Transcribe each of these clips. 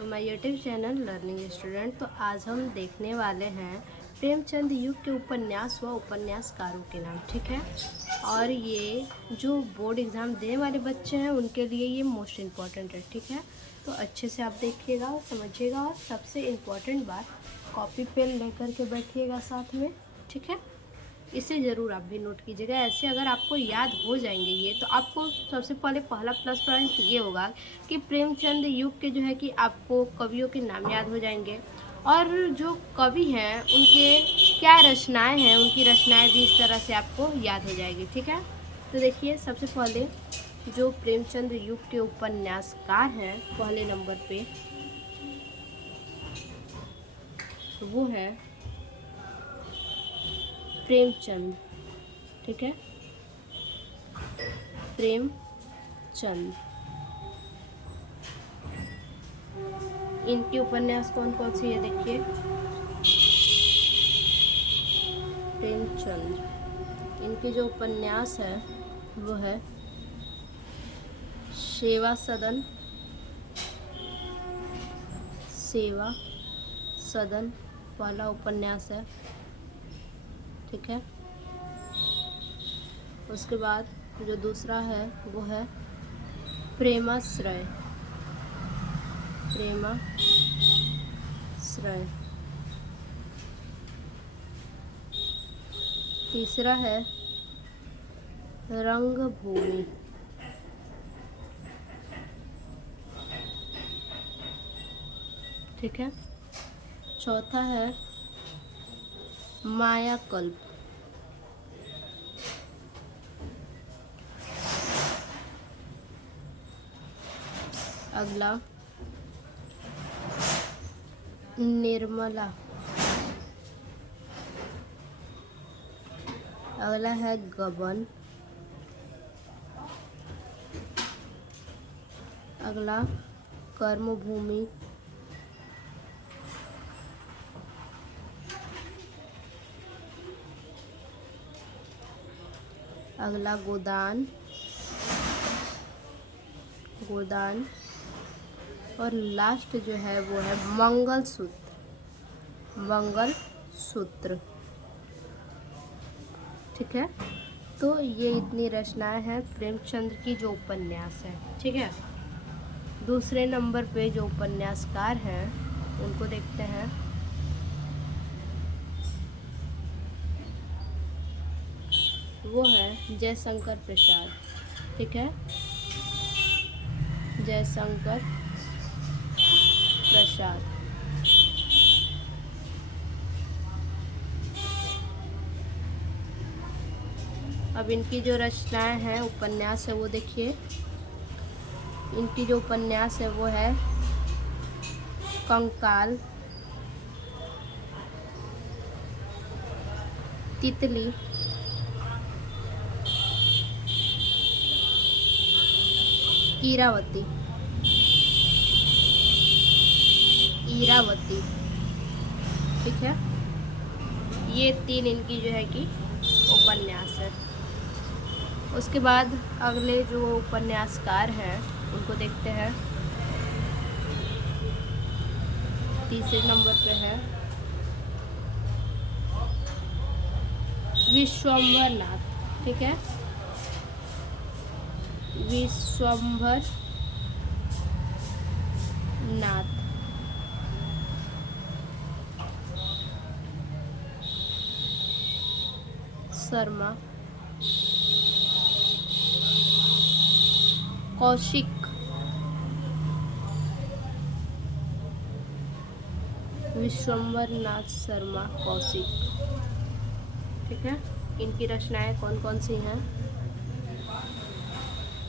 To my YouTube channel learning student. तो आज हम देखने वाले हैं प्रेमचंद युग के उपन्यास व उपन्यासकारों के नाम, ठीक है। और ये जो बोर्ड एग्ज़ाम देने वाले बच्चे हैं उनके लिए ये मोस्ट इम्पॉर्टेंट है, ठीक है। तो अच्छे से आप देखिएगा और समझिएगा, और सबसे इम्पॉर्टेंट बात, कॉपी पेन लेकर के बैठिएगा साथ में, ठीक है। इसे ज़रूर आप भी नोट कीजिएगा। ऐसे अगर आपको याद हो जाएंगे ये, तो आपको सबसे पहले पहला प्लस पॉइंट ये होगा कि प्रेमचंद युग के जो है कि आपको कवियों के नाम याद हो जाएंगे, और जो कवि हैं उनके क्या रचनाएं हैं, उनकी रचनाएं भी इस तरह से आपको याद हो जाएगी, ठीक है। तो देखिए, सबसे पहले जो प्रेमचंद युग के उपन्यासकार हैं पहले नंबर पे, तो वो है प्रेमचंद, ठीक है, प्रेमचंद। इनके उपन्यास कौन कौन सी है देखिए। प्रेमचंद, इनके जो उपन्यास है वो है सेवा सदन, सेवा सदन पहला उपन्यास है, ठीक है। उसके बाद जो दूसरा है वो है प्रेमाश्रय, प्रेमाश्रय। तीसरा है रंगभूमि, ठीक है। चौथा है मायाकल्प। अगला निर्मला। अगला है गबन। अगला कर्मभूमि। अगला गोदान, गोदान। और लास्ट जो है वो है मंगलसूत्र, मंगलसूत्र, ठीक है। तो ये इतनी रचनाएं हैं प्रेमचंद की जो उपन्यास है, ठीक है। दूसरे नंबर पे जो उपन्यासकार हैं उनको देखते हैं। वो है जयशंकर प्रसाद, ठीक है, जयशंकर प्रसाद। अब इनकी जो रचनाएं हैं उपन्यास है वो देखिए। इनकी जो उपन्यास है वो है कंकाल, तितली, इरावती, इरावती, ठीक है। ये तीन इनकी जो है कि उपन्यास है। उसके बाद अगले जो उपन्यासकार हैं उनको देखते हैं। तीसरे नंबर पे है विश्वंभर नाथ, ठीक है, विश्वंभर नाथ। शर्मा, कौशिक, विश्वंभर नाथ शर्मा कौशिक, ठीक है। इनकी रचनाएं कौन कौन सी हैं।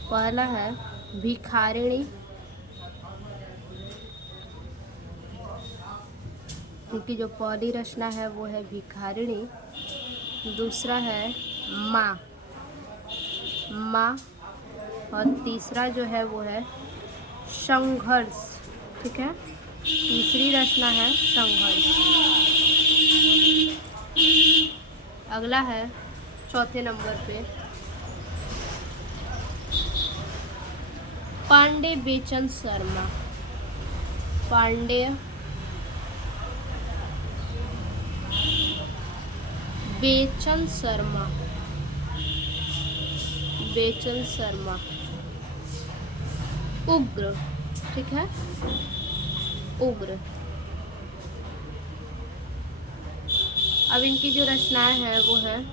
पहला है भिखारिणी, इनकी जो पहली रचना है वो है भिखारिणी। दूसरा है माँ, माँ। और तीसरा जो है वो है संघर्ष, ठीक है। तीसरी रचना है संघर्ष। अगला है चौथे नंबर पे पांडे बेचन शर्मा, पांडे, बेचन शर्मा, बेचन शर्मा, उग्र, ठीक है, उग्र। अब इनकी जो रचनाएं हैं वो है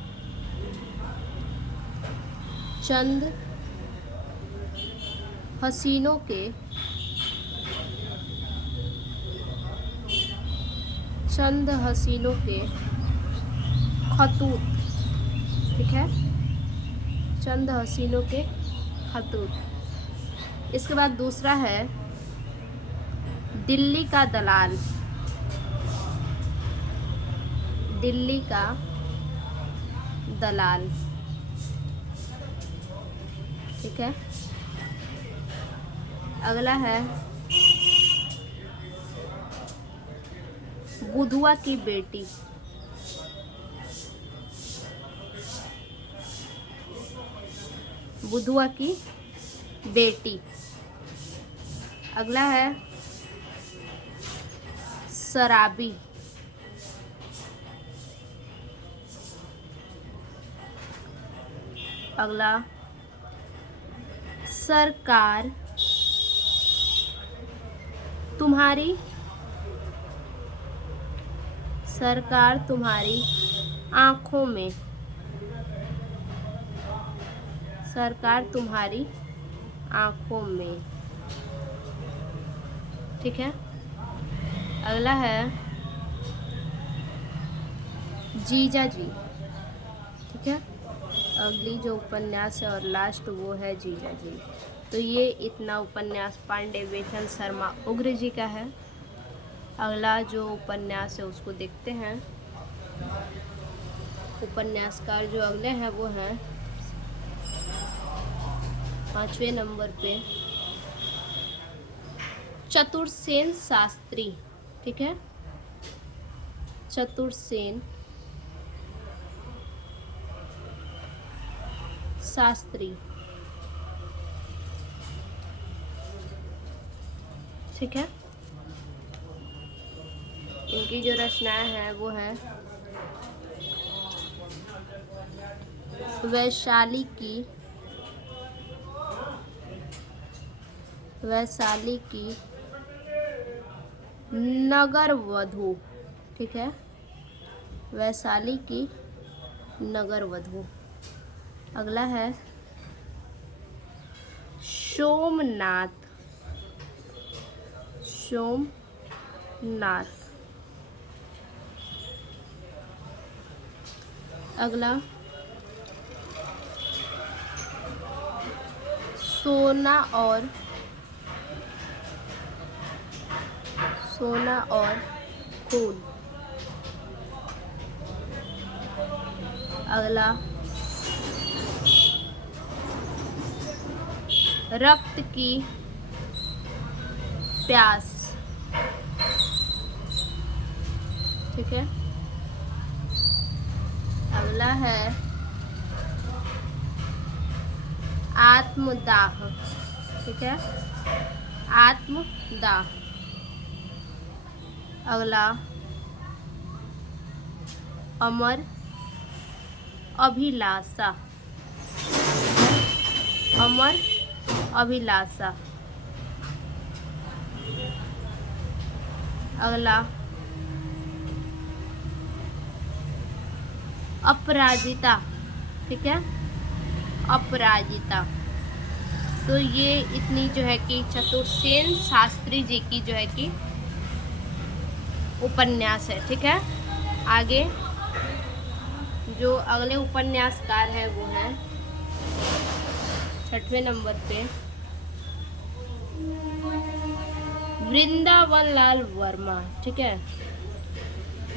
चंद हसीनों के, चंद हसीनों के खतूत, ठीक है, चंद हसीनों के खतूत। इसके बाद दूसरा है दिल्ली का दलाल, दिल्ली का दलाल, ठीक है। अगला है बुधवा की बेटी, बुधवा की बेटी। अगला है शराबी, अगला सरकार तुम्हारी, सरकार तुम्हारी आंखों में, सरकार तुम्हारी आंखों में, ठीक है। अगला है जीजा जी, ठीक है। अगली जो उपन्यास है और लास्ट वो है जीजा जी। तो ये इतना उपन्यास पांडे, बेचन शर्मा, उग्र जी का है। अगला जो उपन्यास है उसको देखते हैं। उपन्यासकार जो अगले हैं वो हैं 5वें नंबर पे चतुरसेन शास्त्री, ठीक है, चतुरसेन शास्त्री, ठीक है। इनकी जो रचनाएं हैं वो हैं वैशाली की, वैशाली की नगर वधू, ठीक है, वैशाली की नगर वधू। अगला है सोमनाथ, सोमनाथ। अगला सोना और, सोना और खून। अगला रक्त की प्यास, ठीक है। अगला है आत्मदाह, ठीक है, आत्मदाह। अगला अमर अभिलाषा, अमर अभिलाषा। अगला अपराजिता, ठीक है, अपराजिता। तो ये इतनी जो है कि चतुरसेन शास्त्री जी की जो है कि उपन्यास है, ठीक है। आगे जो अगले उपन्यासकार है वो हैं 6वें नंबर पे वृंदावन लाल वर्मा, ठीक है,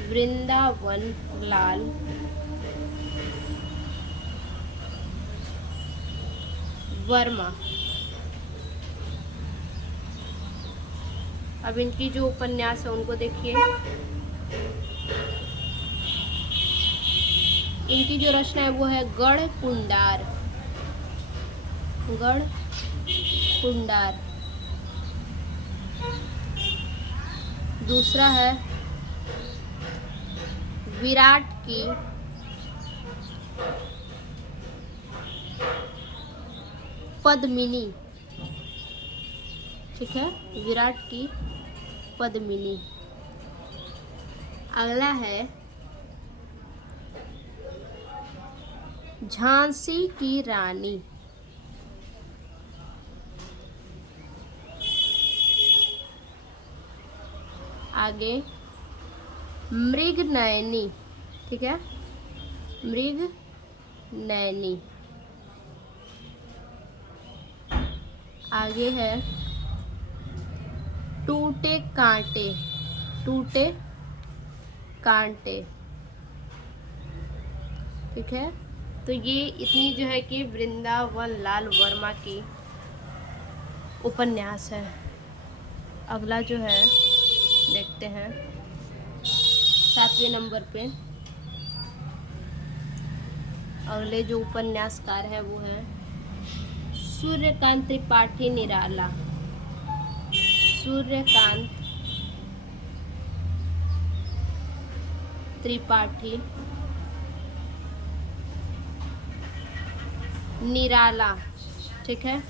वृंदावन लाल वर्मा। अब इनकी जो उपन्यास है उनको देखिए। इनकी जो रचना है वो है गढ़ कुंडार, गढ़ कुंडार। दूसरा है विराट की पद्मिनी, ठीक है, विराट की पद्मिनी। अगला है झांसी की रानी, आगे मृगनयनी, ठीक है, मृगनयनी। आगे है टूटे कांटे, टूटे कांटे, ठीक है। तो ये इतनी जो है कि वृंदावन लाल वर्मा की उपन्यास है। अगला जो है देखते हैं 7वें नंबर पे। अगले जो उपन्यासकार है वो है सूर्यकांत त्रिपाठी निराला, सूर्यकांत त्रिपाठी निराला, ठीक है,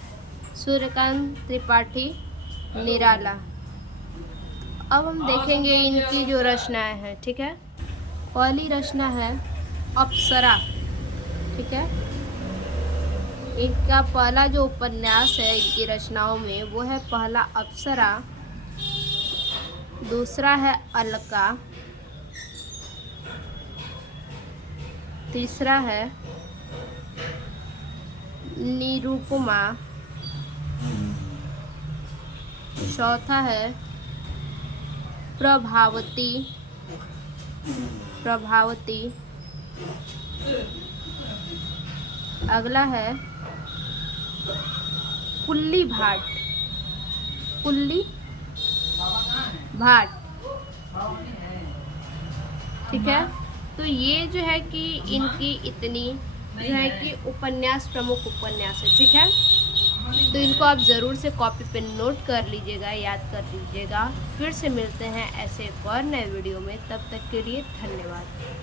सूर्यकांत त्रिपाठी निराला। अब हम देखेंगे इनकी जो रचनाएं हैं, ठीक है। पहली रचना है अप्सरा, ठीक है, इनका पहला जो उपन्यास है इनकी रचनाओं में वो है पहला अप्सरा, दूसरा है अलका, तीसरा है निरुपमा, चौथा है प्रभावती, प्रभावती। अगला है कुल्ली भाट, कुल्ली भाट, ठीक है। तो ये जो है कि इनकी इतनी जो है कि उपन्यास, प्रमुख उपन्यास है, ठीक है। तो इनको आप ज़रूर से कॉपी पे नोट कर लीजिएगा, याद कर लीजिएगा। फिर से मिलते हैं ऐसे एक और नए वीडियो में, तब तक के लिए धन्यवाद।